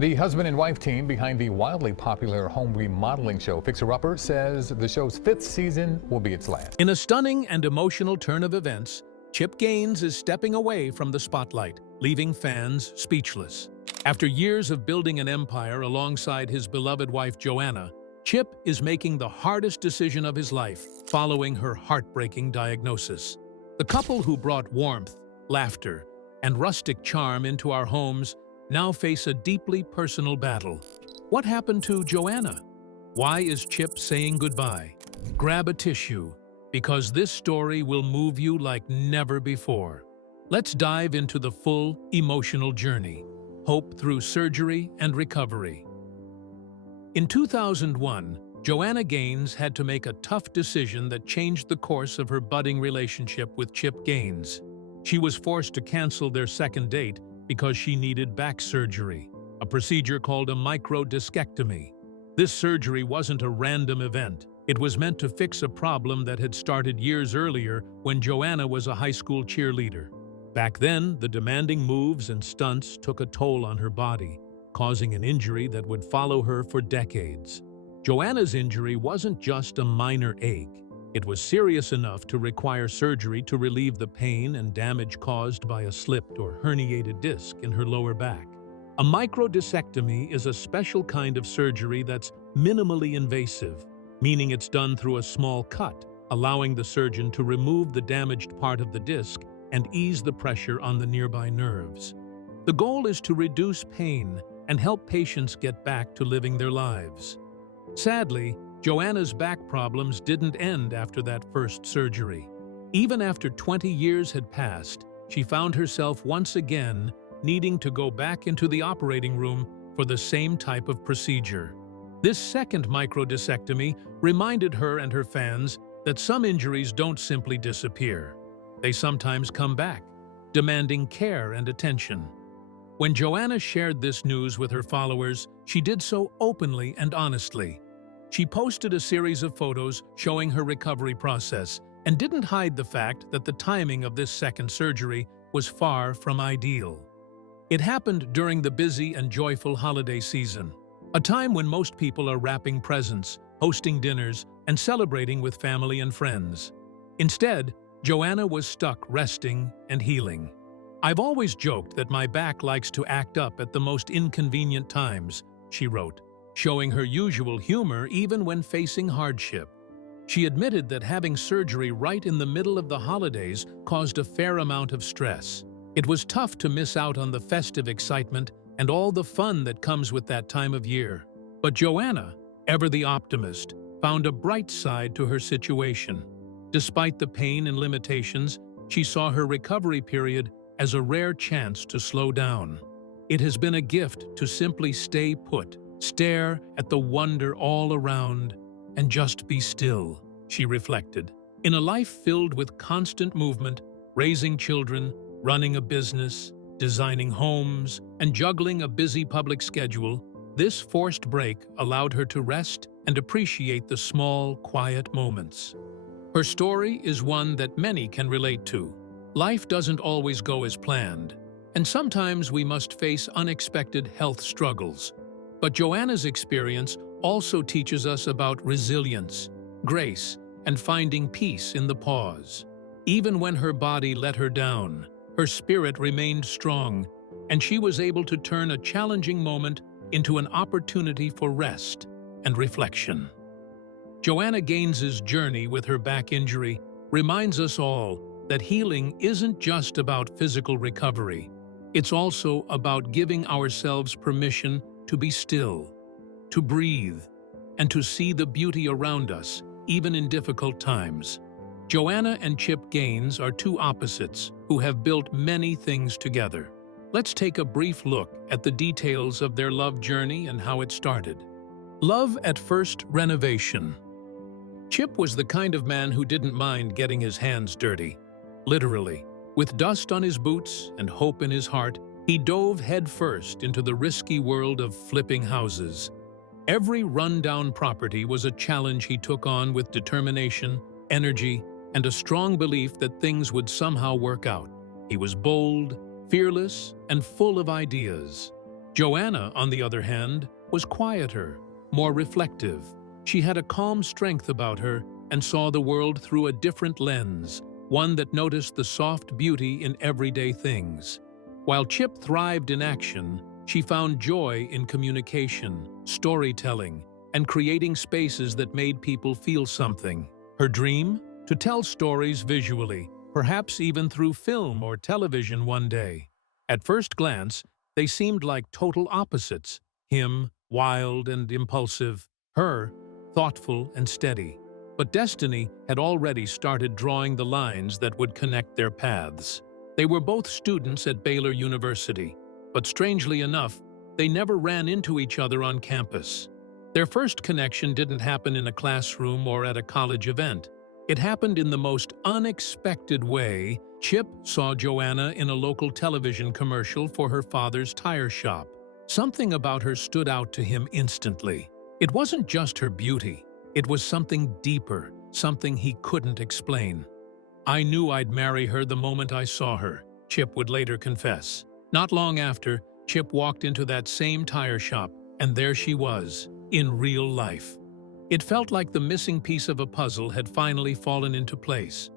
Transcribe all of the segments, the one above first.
The husband and wife team behind the wildly popular home remodeling show Fixer Upper says the show's fifth season will be its last. In a stunning and emotional turn of events, Chip Gaines is stepping away from the spotlight, leaving fans speechless. After years of building an empire alongside his beloved wife Joanna, Chip is making the hardest decision of his life following her heartbreaking diagnosis. The couple who brought warmth, laughter, and rustic charm into our homes now face a deeply personal battle. What happened to Joanna? Why is Chip saying goodbye? Grab a tissue, because this story will move you like never before. Let's dive into the full emotional journey. Hope through surgery and recovery. In 2001, Joanna Gaines had to make a tough decision that changed the course of her budding relationship with Chip Gaines. She was forced to cancel their second date because she needed back surgery, a procedure called a microdiscectomy. This surgery wasn't a random event. It was meant to fix a problem that had started years earlier when Joanna was a high school cheerleader. Back then, the demanding moves and stunts took a toll on her body, causing an injury that would follow her for decades. Joanna's injury wasn't just a minor ache. It was serious enough to require surgery to relieve the pain and damage caused by a slipped or herniated disc in her lower back. A microdiscectomy is a special kind of surgery that's minimally invasive, meaning it's done through a small cut, allowing the surgeon to remove the damaged part of the disc and ease the pressure on the nearby nerves. The goal is to reduce pain and help patients get back to living their lives. Sadly, Joanna's back problems didn't end after that first surgery. Even after 20 years had passed, she found herself once again needing to go back into the operating room for the same type of procedure. This second microdiscectomy reminded her and her fans that some injuries don't simply disappear. They sometimes come back, demanding care and attention. When Joanna shared this news with her followers, she did so openly and honestly. She posted a series of photos showing her recovery process and didn't hide the fact that the timing of this second surgery was far from ideal. It happened during the busy and joyful holiday season, a time when most people are wrapping presents, hosting dinners, and celebrating with family and friends. Instead, Joanna was stuck resting and healing. "I've always joked that my back likes to act up at the most inconvenient times," she wrote, showing her usual humor even when facing hardship. She admitted that having surgery right in the middle of the holidays caused a fair amount of stress. It was tough to miss out on the festive excitement and all the fun that comes with that time of year. But Joanna, ever the optimist, found a bright side to her situation. Despite the pain and limitations, she saw her recovery period as a rare chance to slow down. "It has been a gift to simply stay put, stare at the wonder all around, and just be still," she reflected. In a life filled with constant movement, raising children, running a business, designing homes, and juggling a busy public schedule, this forced break allowed her to rest and appreciate the small, quiet moments. Her story is one that many can relate to. Life doesn't always go as planned, and sometimes we must face unexpected health struggles. But Joanna's experience also teaches us about resilience, grace, and finding peace in the pause. Even when her body let her down, her spirit remained strong, and she was able to turn a challenging moment into an opportunity for rest and reflection. Joanna Gaines's journey with her back injury reminds us all that healing isn't just about physical recovery. It's also about giving ourselves permission to be still, to breathe, and to see the beauty around us, even in difficult times. Joanna and Chip Gaines are two opposites who have built many things together. Let's take a brief look at the details of their love journey and how it started. Love at first renovation. Chip was the kind of man who didn't mind getting his hands dirty. Literally, with dust on his boots and hope in his heart, he dove headfirst into the risky world of flipping houses. Every rundown property was a challenge he took on with determination, energy, and a strong belief that things would somehow work out. He was bold, fearless, and full of ideas. Joanna, on the other hand, was quieter, more reflective. She had a calm strength about her and saw the world through a different lens, one that noticed the soft beauty in everyday things. While Chip thrived in action, she found joy in communication, storytelling, and creating spaces that made people feel something. Her dream? To tell stories visually, perhaps even through film or television one day. At first glance, they seemed like total opposites. Him, wild and impulsive. Her, thoughtful and steady. But destiny had already started drawing the lines that would connect their paths. They were both students at Baylor University, but strangely enough, they never ran into each other on campus. Their first connection didn't happen in a classroom or at a college event. It happened in the most unexpected way. Chip saw Joanna in a local television commercial for her father's tire shop. Something about her stood out to him instantly. It wasn't just her beauty. It was something deeper, something he couldn't explain. "I knew I'd marry her the moment I saw her," Chip would later confess. Not long after, Chip walked into that same tire shop, and there she was, in real life. It felt like the missing piece of a puzzle had finally fallen into place.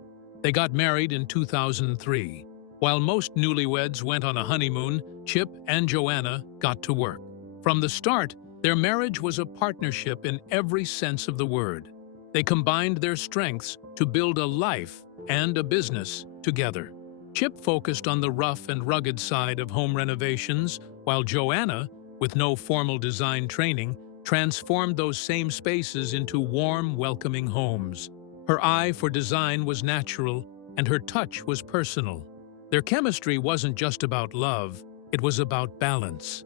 They got married in 2003. While most newlyweds went on a honeymoon, Chip and Joanna got to work. From the start, their marriage was a partnership in every sense of the word. They combined their strengths to build a life and a business together. Chip focused on the rough and rugged side of home renovations, while Joanna, with no formal design training, transformed those same spaces into warm, welcoming homes. Her eye for design was natural, and her touch was personal. Their chemistry wasn't just about love, it was about balance.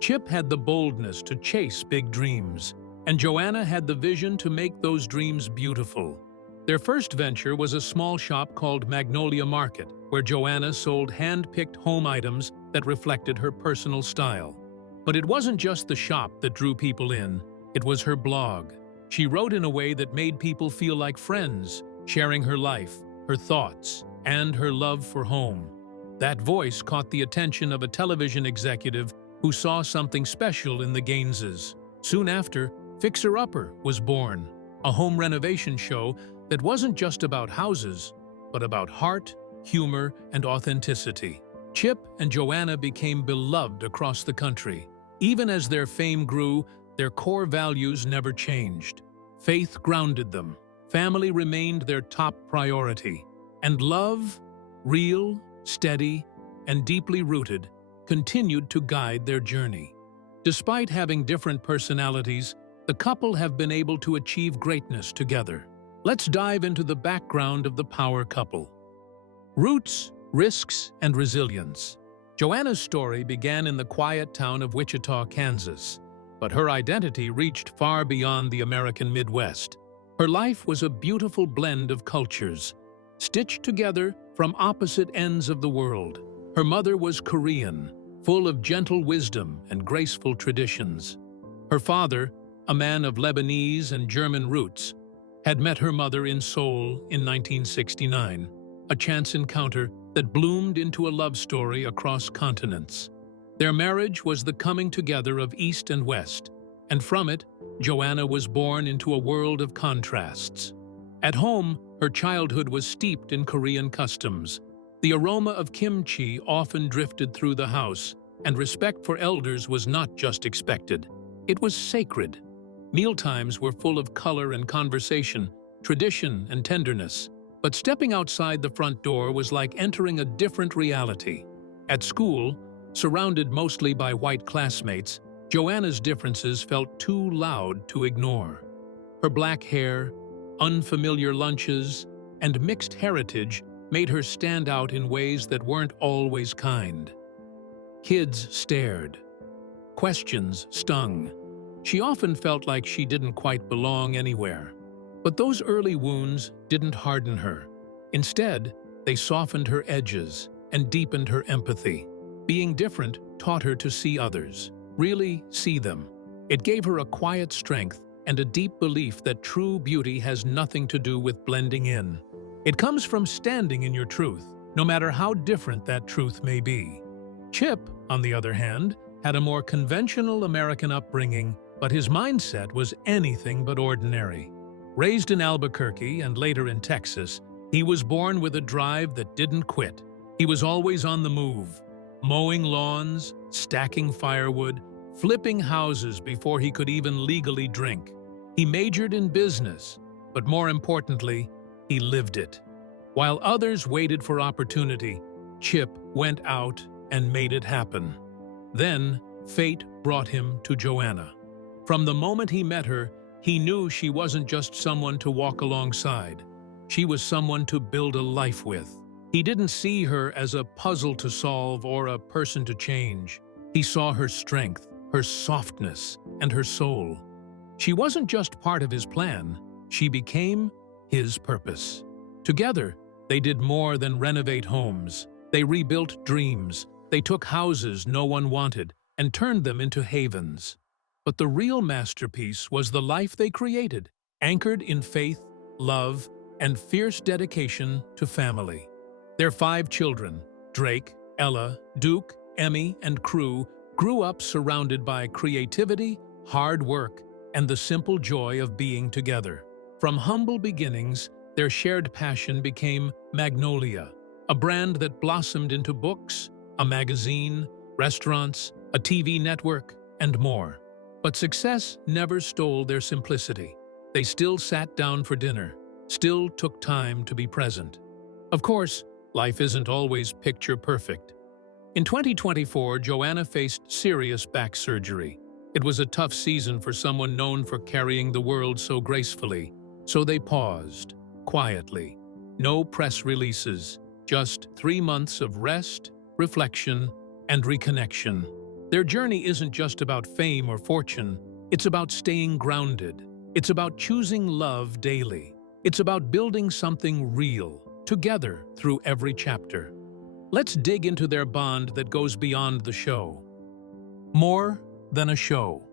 Chip had the boldness to chase big dreams, and Joanna had the vision to make those dreams beautiful. Their first venture was a small shop called Magnolia Market, where Joanna sold hand-picked home items that reflected her personal style. But it wasn't just the shop that drew people in, it was her blog. She wrote in a way that made people feel like friends, sharing her life, her thoughts, and her love for home. That voice caught the attention of a television executive who saw something special in the Gaineses. Soon after, Fixer Upper was born, a home renovation show that wasn't just about houses, but about heart, humor, and authenticity. Chip and Joanna became beloved across the country. Even as their fame grew, their core values never changed. Faith grounded them, family remained their top priority, and love, real, steady, and deeply rooted, continued to guide their journey. Despite having different personalities, the couple have been able to achieve greatness together. Let's dive into the background of the power couple. Roots, risks, and resilience. Joanna's story began in the quiet town of Wichita, Kansas, but her identity reached far beyond the American Midwest. Her life was a beautiful blend of cultures, stitched together from opposite ends of the world. Her mother was Korean, full of gentle wisdom and graceful traditions. Her father, a man of Lebanese and German roots, had met her mother in Seoul in 1969, a chance encounter that bloomed into a love story across continents. Their marriage was the coming together of East and West, and from it, Joanna was born into a world of contrasts. At home, her childhood was steeped in Korean customs. The aroma of kimchi often drifted through the house, and respect for elders was not just expected. It was sacred. Mealtimes were full of color and conversation, tradition and tenderness. But stepping outside the front door was like entering a different reality. At school, surrounded mostly by white classmates, Joanna's differences felt too loud to ignore. Her black hair, unfamiliar lunches, and mixed heritage made her stand out in ways that weren't always kind. Kids stared. Questions stung. She often felt like she didn't quite belong anywhere. But those early wounds didn't harden her. Instead, they softened her edges and deepened her empathy. Being different taught her to see others, really see them. It gave her a quiet strength and a deep belief that true beauty has nothing to do with blending in. It comes from standing in your truth, no matter how different that truth may be. Chip, on the other hand, had a more conventional American upbringing, but his mindset was anything but ordinary. Raised in Albuquerque and later in Texas, he was born with a drive that didn't quit. He was always on the move, mowing lawns, stacking firewood, flipping houses before he could even legally drink. He majored in business, but more importantly, he lived it. While others waited for opportunity, Chip went out and made it happen. Then, fate brought him to Joanna. From the moment he met her, he knew she wasn't just someone to walk alongside. She was someone to build a life with. He didn't see her as a puzzle to solve or a person to change. He saw her strength, her softness, and her soul. She wasn't just part of his plan, she became his purpose. Together, they did more than renovate homes. They rebuilt dreams. They took houses no one wanted and turned them into havens. But the real masterpiece was the life they created, anchored in faith, love, and fierce dedication to family. Their 5 children, Drake, Ella, Duke, Emmy, and Crew, grew up surrounded by creativity, hard work, and the simple joy of being together. From humble beginnings, their shared passion became Magnolia, a brand that blossomed into books, a magazine, restaurants, a TV network, and more. But success never stole their simplicity. They still sat down for dinner, still took time to be present. Of course, life isn't always picture perfect. In 2024, Joanna faced serious back surgery. It was a tough season for someone known for carrying the world so gracefully, so they paused, quietly. No press releases, just 3 months of rest, reflection, and reconnection. Their journey isn't just about fame or fortune, it's about staying grounded. It's about choosing love daily. It's about building something real, together through every chapter. Let's dig into their bond that goes beyond the show. More than a show.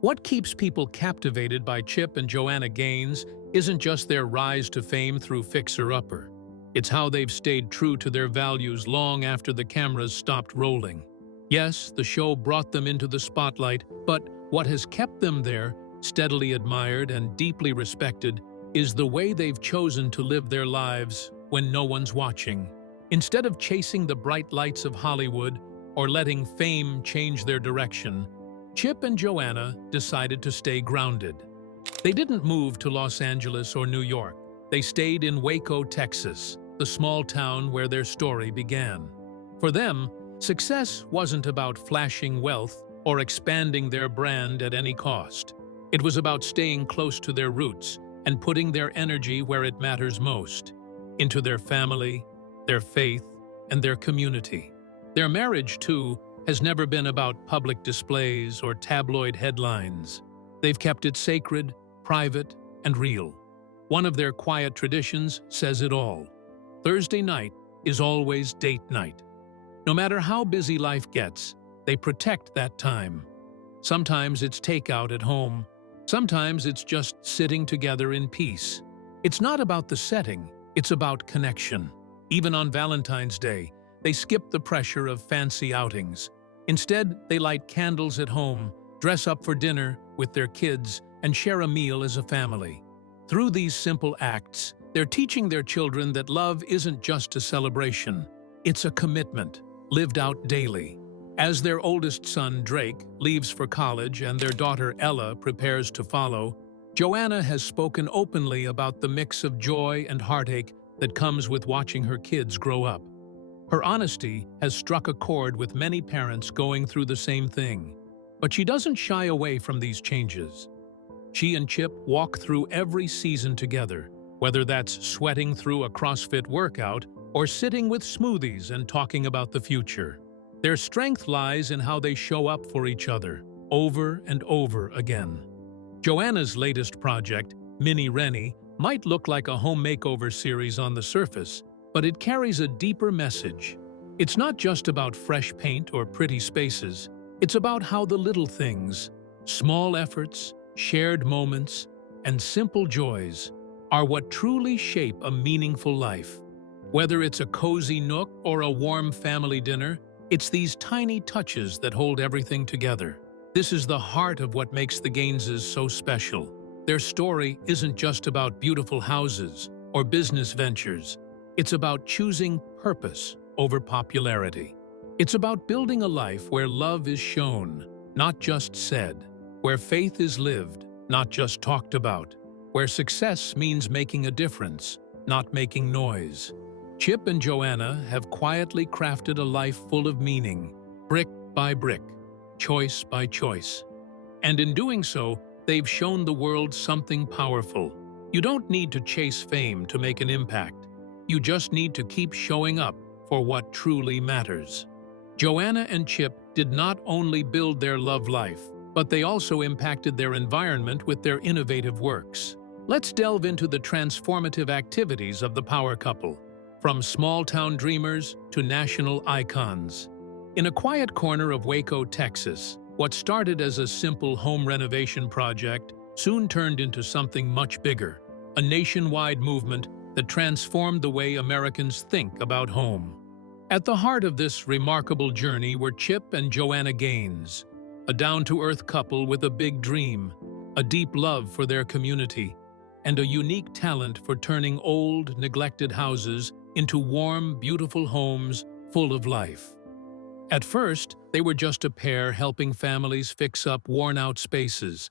What keeps people captivated by Chip and Joanna Gaines isn't just their rise to fame through Fixer Upper. It's how they've stayed true to their values long after the cameras stopped rolling. Yes, the show brought them into the spotlight, but what has kept them there, steadily admired and deeply respected, is the way they've chosen to live their lives when no one's watching. Instead of chasing the bright lights of Hollywood or letting fame change their direction, Chip and Joanna decided to stay grounded. They didn't move to Los Angeles or New York. They stayed in Waco, Texas, the small town where their story began. For them, success wasn't about flashing wealth or expanding their brand at any cost. It was about staying close to their roots and putting their energy where it matters most, into their family, their faith, and their community. Their marriage, too, has never been about public displays or tabloid headlines. They've kept it sacred, private, and real. One of their quiet traditions says it all. Thursday night is always date night. No matter how busy life gets, they protect that time. Sometimes it's takeout at home. Sometimes it's just sitting together in peace. It's not about the setting, it's about connection. Even on Valentine's Day, they skip the pressure of fancy outings. Instead, they light candles at home, dress up for dinner with their kids, and share a meal as a family. Through these simple acts, they're teaching their children that love isn't just a celebration. It's a commitment, lived out daily. As their oldest son, Drake, leaves for college and their daughter, Ella, prepares to follow, Joanna has spoken openly about the mix of joy and heartache that comes with watching her kids grow up. Her honesty has struck a chord with many parents going through the same thing. But she doesn't shy away from these changes. She and Chip walk through every season together, whether that's sweating through a CrossFit workout or sitting with smoothies and talking about the future. Their strength lies in how they show up for each other, over and over again. Joanna's latest project, Mini Rennie, might look like a home makeover series on the surface, but it carries a deeper message. It's not just about fresh paint or pretty spaces. It's about how the little things, small efforts, shared moments, and simple joys are what truly shape a meaningful life. Whether it's a cozy nook or a warm family dinner, It's these tiny touches that hold everything together. This is the heart of what makes the Gaineses so special. Their story isn't just about beautiful houses or business ventures. It's about choosing purpose over popularity. It's about building a life where love is shown, not just said, where faith is lived, not just talked about, where success means making a difference, not making noise. Chip and Joanna have quietly crafted a life full of meaning, brick by brick, choice by choice. And in doing so, they've shown the world something powerful. You don't need to chase fame to make an impact. You just need to keep showing up for what truly matters. Joanna and Chip did not only build their love life, but they also impacted their environment with their innovative works. Let's delve into the transformative activities of the power couple, from small-town dreamers to national icons. In a quiet corner of Waco, Texas, what started as a simple home renovation project soon turned into something much bigger, a nationwide movement that transformed the way Americans think about home. At the heart of this remarkable journey were Chip and Joanna Gaines, a down-to-earth couple with a big dream, a deep love for their community, and a unique talent for turning old, neglected houses into warm, beautiful homes full of life. At first, they were just a pair helping families fix up worn-out spaces.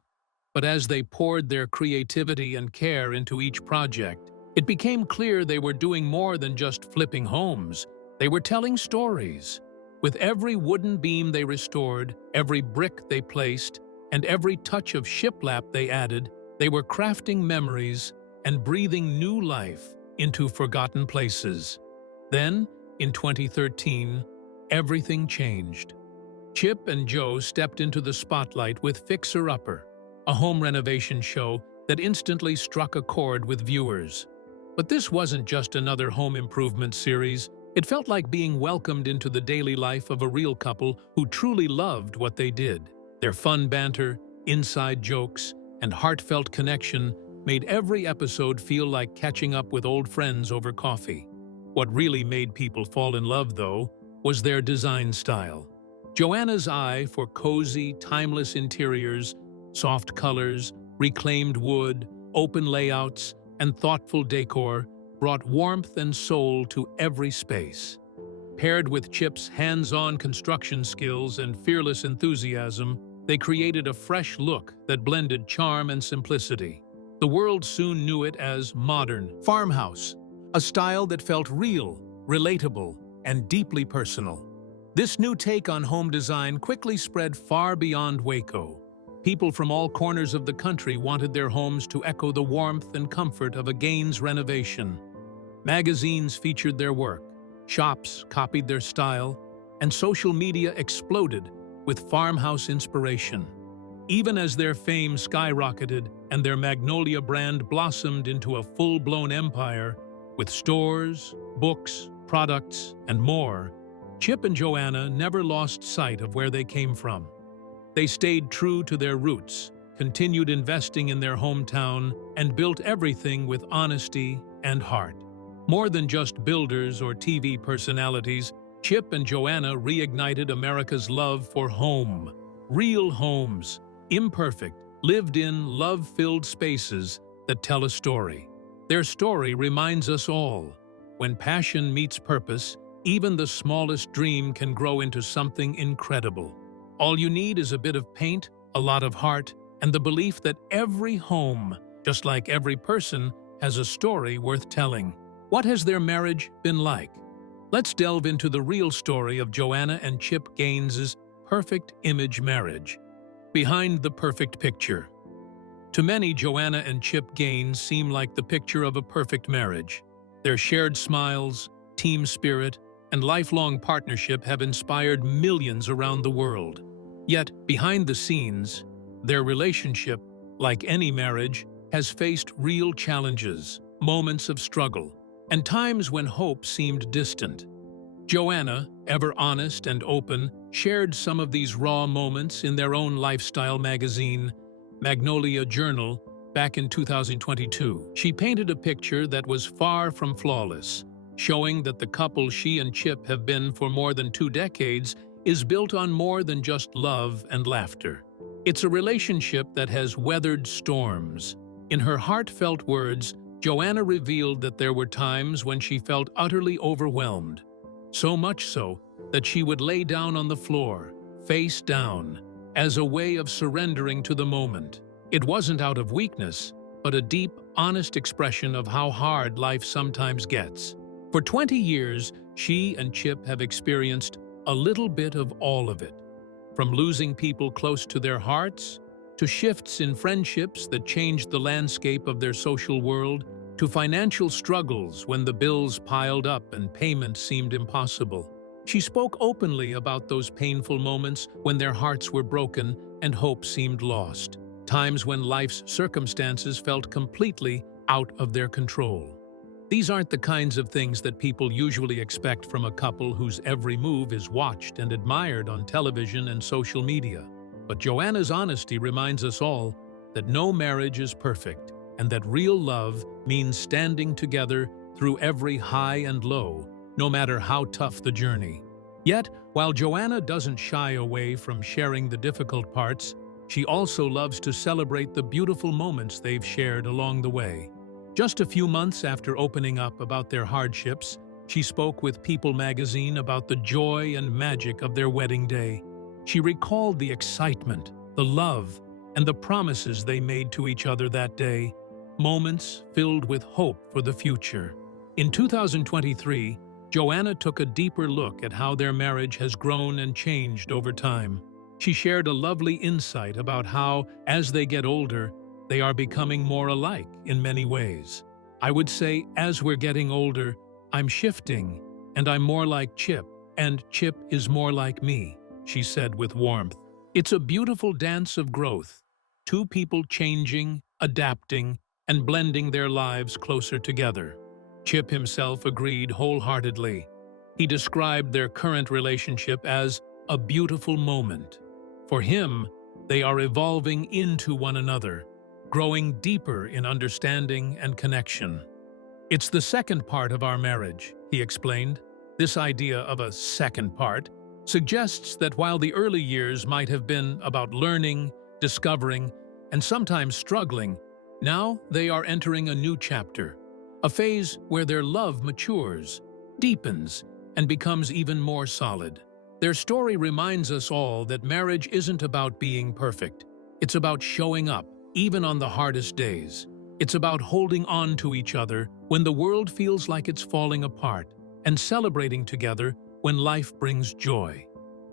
But as they poured their creativity and care into each project, it became clear they were doing more than just flipping homes. They were telling stories. With every wooden beam they restored, every brick they placed, and every touch of shiplap they added, they were crafting memories and breathing new life into forgotten places. Then, in 2013, everything changed. Chip and Jo stepped into the spotlight with Fixer Upper, a home renovation show that instantly struck a chord with viewers. But this wasn't just another home improvement series. It felt like being welcomed into the daily life of a real couple who truly loved what they did. Their fun banter, inside jokes, and heartfelt connection made every episode feel like catching up with old friends over coffee. What really made people fall in love, though, was their design style. Joanna's eye for cozy, timeless interiors, soft colors, reclaimed wood, open layouts, and thoughtful decor brought warmth and soul to every space. Paired with Chip's hands-on construction skills and fearless enthusiasm, they created a fresh look that blended charm and simplicity. The world soon knew it as modern farmhouse, a style that felt real, relatable, and deeply personal. This new take on home design quickly spread far beyond Waco. People from all corners of the country wanted their homes to echo the warmth and comfort of a Gaines renovation. Magazines featured their work, shops copied their style, and social media exploded with farmhouse inspiration. Even as their fame skyrocketed and their Magnolia brand blossomed into a full-blown empire, with stores, books, products, and more, Chip and Joanna never lost sight of where they came from. They stayed true to their roots, continued investing in their hometown, and built everything with honesty and heart. More than just builders or TV personalities, Chip and Joanna reignited America's love for home. Real homes, imperfect, lived-in, love-filled spaces that tell a story. Their story reminds us all, when passion meets purpose, even the smallest dream can grow into something incredible. All you need is a bit of paint, a lot of heart, and the belief that every home, just like every person, has a story worth telling. What has their marriage been like? Let's delve into the real story of Joanna and Chip Gaines's perfect image marriage. Behind the perfect picture. To many, Joanna and Chip Gaines seem like the picture of a perfect marriage. Their shared smiles, team spirit, and lifelong partnership have inspired millions around the world. Yet, behind the scenes, their relationship, like any marriage, has faced real challenges, moments of struggle, and times when hope seemed distant. Joanna, ever honest and open, shared some of these raw moments in their own lifestyle magazine, Magnolia Journal, back in 2022. She painted a picture that was far from flawless, showing that the couple she and Chip have been for more than 2 decades is built on more than just love and laughter. It's a relationship that has weathered storms. In her heartfelt words, Joanna revealed that there were times when she felt utterly overwhelmed, so much so that she would lay down on the floor, face down, as a way of surrendering to the moment. It wasn't out of weakness, but a deep, honest expression of how hard life sometimes gets. For 20 years, she and Chip have experienced a little bit of all of it, from losing people close to their hearts, to shifts in friendships that changed the landscape of their social world, to financial struggles when the bills piled up and payment seemed impossible. She spoke openly about those painful moments when their hearts were broken and hope seemed lost, times when life's circumstances felt completely out of their control. These aren't the kinds of things that people usually expect from a couple whose every move is watched and admired on television and social media. But Joanna's honesty reminds us all that no marriage is perfect, and that real love means standing together through every high and low, no matter how tough the journey. Yet, while Joanna doesn't shy away from sharing the difficult parts, she also loves to celebrate the beautiful moments they've shared along the way. Just a few months after opening up about their hardships, she spoke with People magazine about the joy and magic of their wedding day. She recalled the excitement, the love, and the promises they made to each other that day, moments filled with hope for the future. In 2023, Joanna took a deeper look at how their marriage has grown and changed over time. She shared a lovely insight about how, as they get older, they are becoming more alike in many ways. "I would say, as we're getting older, I'm shifting, and I'm more like Chip, and Chip is more like me," she said with warmth. It's a beautiful dance of growth, two people changing, adapting, and blending their lives closer together. Chip himself agreed wholeheartedly. He described their current relationship as a beautiful moment. For him, they are evolving into one another, growing deeper in understanding and connection. "It's the second part of our marriage," he explained. This idea of a second part suggests that while the early years might have been about learning, discovering, and sometimes struggling, now they are entering a new chapter, a phase where their love matures, deepens, and becomes even more solid. Their story reminds us all that marriage isn't about being perfect. It's about showing up, even on the hardest days. It's about holding on to each other when the world feels like it's falling apart, and celebrating together when life brings joy.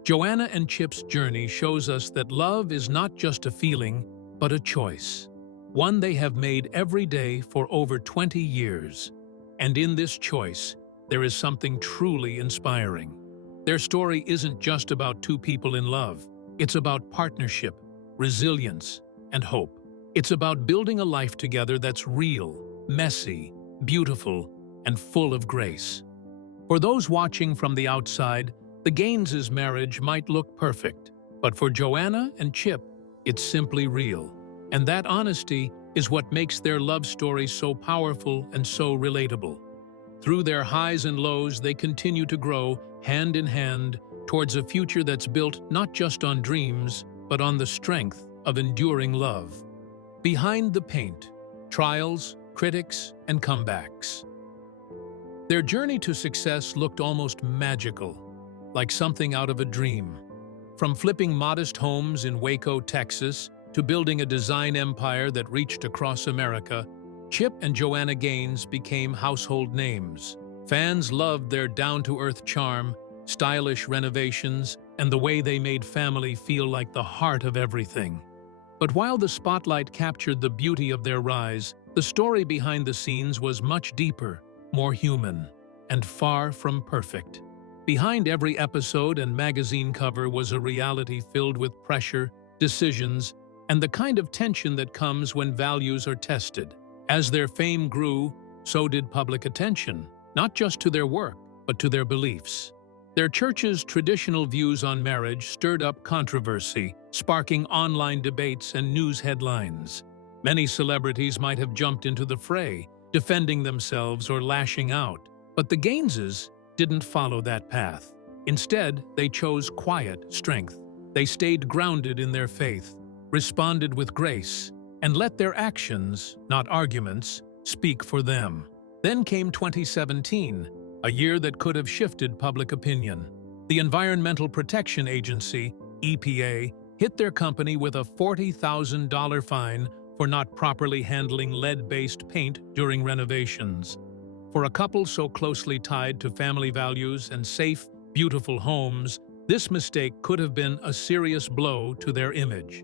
Joanna and Chip's journey shows us that love is not just a feeling, but a choice. One they have made every day for over 20 years. And in this choice, there is something truly inspiring. Their story isn't just about two people in love. It's about partnership, resilience, and hope. It's about building a life together that's real, messy, beautiful, and full of grace. For those watching from the outside, the Gaines's marriage might look perfect. But for Joanna and Chip, it's simply real. And that honesty is what makes their love story so powerful and so relatable. Through their highs and lows, they continue to grow, hand in hand, towards a future that's built not just on dreams, but on the strength of enduring love. Behind the paint, trials, critics, and comebacks. Their journey to success looked almost magical, like something out of a dream. From flipping modest homes in Waco, Texas, to building a design empire that reached across America, Chip and Joanna Gaines became household names. Fans loved their down-to-earth charm, stylish renovations, and the way they made family feel like the heart of everything. But while the spotlight captured the beauty of their rise, the story behind the scenes was much deeper, more human, and far from perfect. Behind every episode and magazine cover was a reality filled with pressure, decisions, and the kind of tension that comes when values are tested. As their fame grew, so did public attention, not just to their work, but to their beliefs. Their church's traditional views on marriage stirred up controversy, sparking online debates and news headlines. Many celebrities might have jumped into the fray, defending themselves or lashing out. But the Gaineses didn't follow that path. Instead, they chose quiet strength. They stayed grounded in their faith, responded with grace, and let their actions, not arguments, speak for them. Then came 2017, a year that could have shifted public opinion. The Environmental Protection Agency, EPA, hit their company with a $40,000 fine for not properly handling lead-based paint during renovations. For a couple so closely tied to family values and safe, beautiful homes, this mistake could have been a serious blow to their image.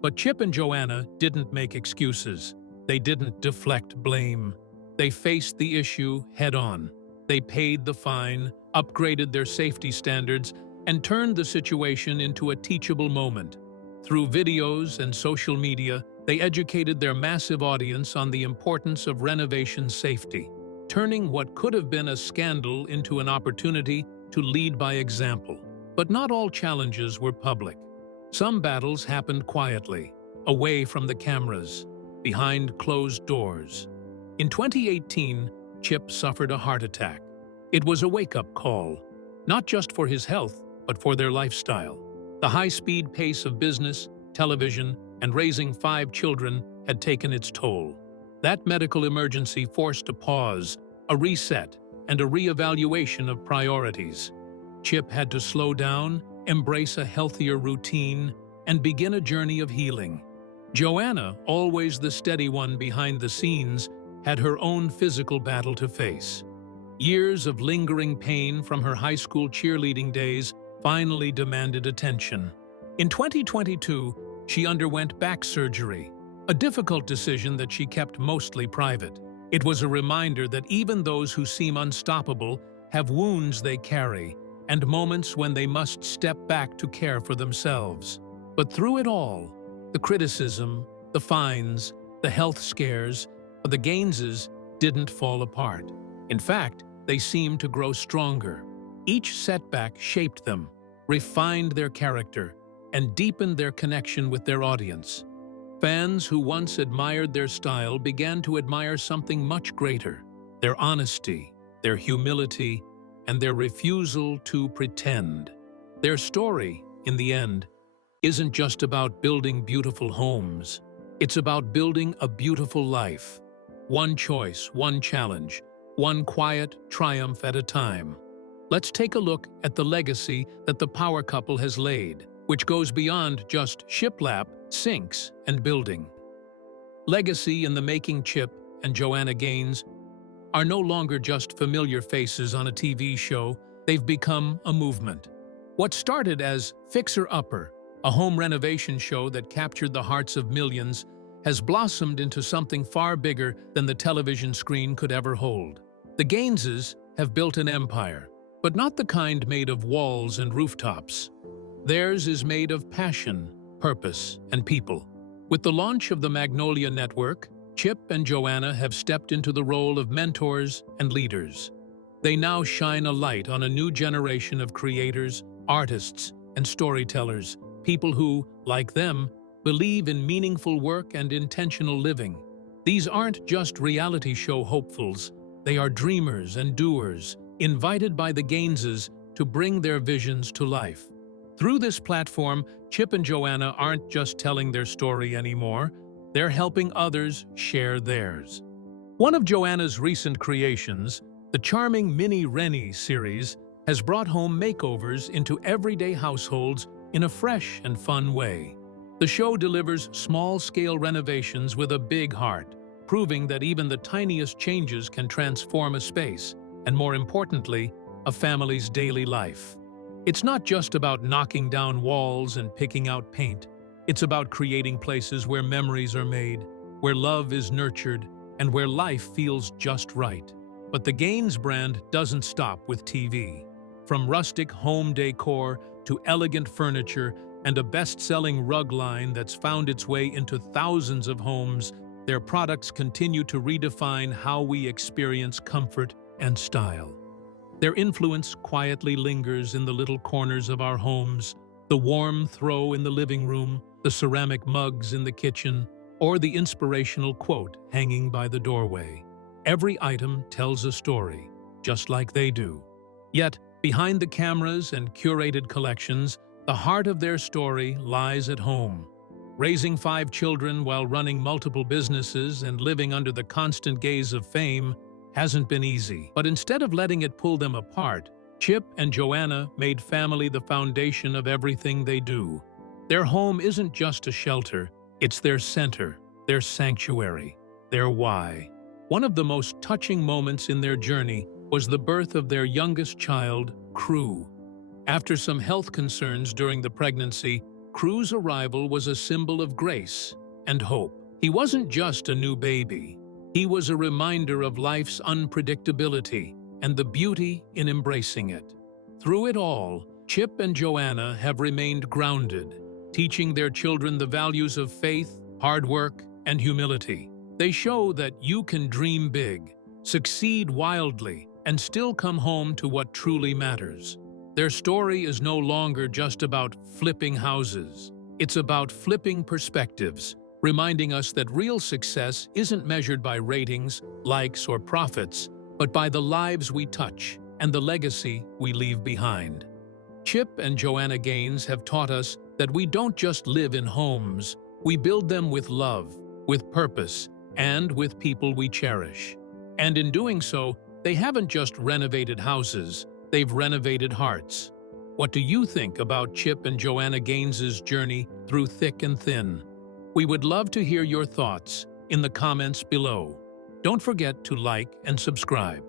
But Chip and Joanna didn't make excuses. They didn't deflect blame. They faced the issue head-on. They paid the fine, upgraded their safety standards, and turned the situation into a teachable moment. Through videos and social media, they educated their massive audience on the importance of renovation safety, turning what could have been a scandal into an opportunity to lead by example. But not all challenges were public. Some battles happened quietly, away from the cameras, behind closed doors. In 2018, Chip suffered a heart attack. It was a wake-up call, not just for his health, but for their lifestyle. The high-speed pace of business, television, and raising 5 children had taken its toll. That medical emergency forced a pause, a reset, and a re-evaluation of priorities. Chip had to slow down, embrace a healthier routine, and begin a journey of healing. Joanna, always the steady one behind the scenes, had her own physical battle to face. Years of lingering pain from her high school cheerleading days finally demanded attention. In 2022, she underwent back surgery, a difficult decision that she kept mostly private. It was a reminder that even those who seem unstoppable have wounds they carry and moments when they must step back to care for themselves. But through it all, the criticism, the fines, the health scares, the Gaineses didn't fall apart. In fact, they seemed to grow stronger. Each setback shaped them, refined their character, and deepened their connection with their audience. Fans who once admired their style began to admire something much greater: their honesty, their humility, and their refusal to pretend. Their story, in the end, isn't just about building beautiful homes. It's about building a beautiful life. One choice, one challenge, one quiet triumph at a time. Let's take a look at the legacy that the power couple has laid, which goes beyond just shiplap, sinks, and building. Legacy in the making. Chip and Joanna Gaines are no longer just familiar faces on a TV show. They've become a movement. What started as Fixer Upper, a home renovation show that captured the hearts of millions, has blossomed into something far bigger than the television screen could ever hold. The Gaineses have built an empire, but not the kind made of walls and rooftops. Theirs is made of passion, purpose, and people. With the launch of the Magnolia Network, Chip and Joanna have stepped into the role of mentors and leaders. They now shine a light on a new generation of creators, artists, and storytellers, people who, like them, believe in meaningful work and intentional living. These aren't just reality show hopefuls. They are dreamers and doers, invited by the Gaineses to bring their visions to life. Through this platform, Chip and Joanna aren't just telling their story anymore. They're helping others share theirs. One of Joanna's recent creations, the charming Mini Rennie series, has brought home makeovers into everyday households in a fresh and fun way. The show delivers small-scale renovations with a big heart, proving that even the tiniest changes can transform a space, and more importantly, a family's daily life. It's not just about knocking down walls and picking out paint. It's about creating places where memories are made, where love is nurtured, and where life feels just right. But the Gaines brand doesn't stop with TV. From rustic home decor to elegant furniture and a best-selling rug line that's found its way into thousands of homes, their products continue to redefine how we experience comfort and style. Their influence quietly lingers in the little corners of our homes, the warm throw in the living room, the ceramic mugs in the kitchen, or the inspirational quote hanging by the doorway. Every item tells a story, just like they do. Yet, behind the cameras and curated collections, the heart of their story lies at home. Raising 5 children while running multiple businesses and living under the constant gaze of fame hasn't been easy. But instead of letting it pull them apart, Chip and Joanna made family the foundation of everything they do. Their home isn't just a shelter, it's their center, their sanctuary, their why. One of the most touching moments in their journey was the birth of their youngest child, Crew. After some health concerns during the pregnancy, Crew's arrival was a symbol of grace and hope. He wasn't just a new baby. He was a reminder of life's unpredictability and the beauty in embracing it. Through it all, Chip and Joanna have remained grounded, teaching their children the values of faith, hard work, and humility. They show that you can dream big, succeed wildly, and still come home to what truly matters. Their story is no longer just about flipping houses. It's about flipping perspectives, reminding us that real success isn't measured by ratings, likes, or profits, but by the lives we touch and the legacy we leave behind. Chip and Joanna Gaines have taught us that we don't just live in homes, we build them with love, with purpose, and with people we cherish. And in doing so, they haven't just renovated houses, they've renovated hearts. What do you think about Chip and Joanna Gaines's journey through thick and thin? We would love to hear your thoughts in the comments below. Don't forget to like and subscribe.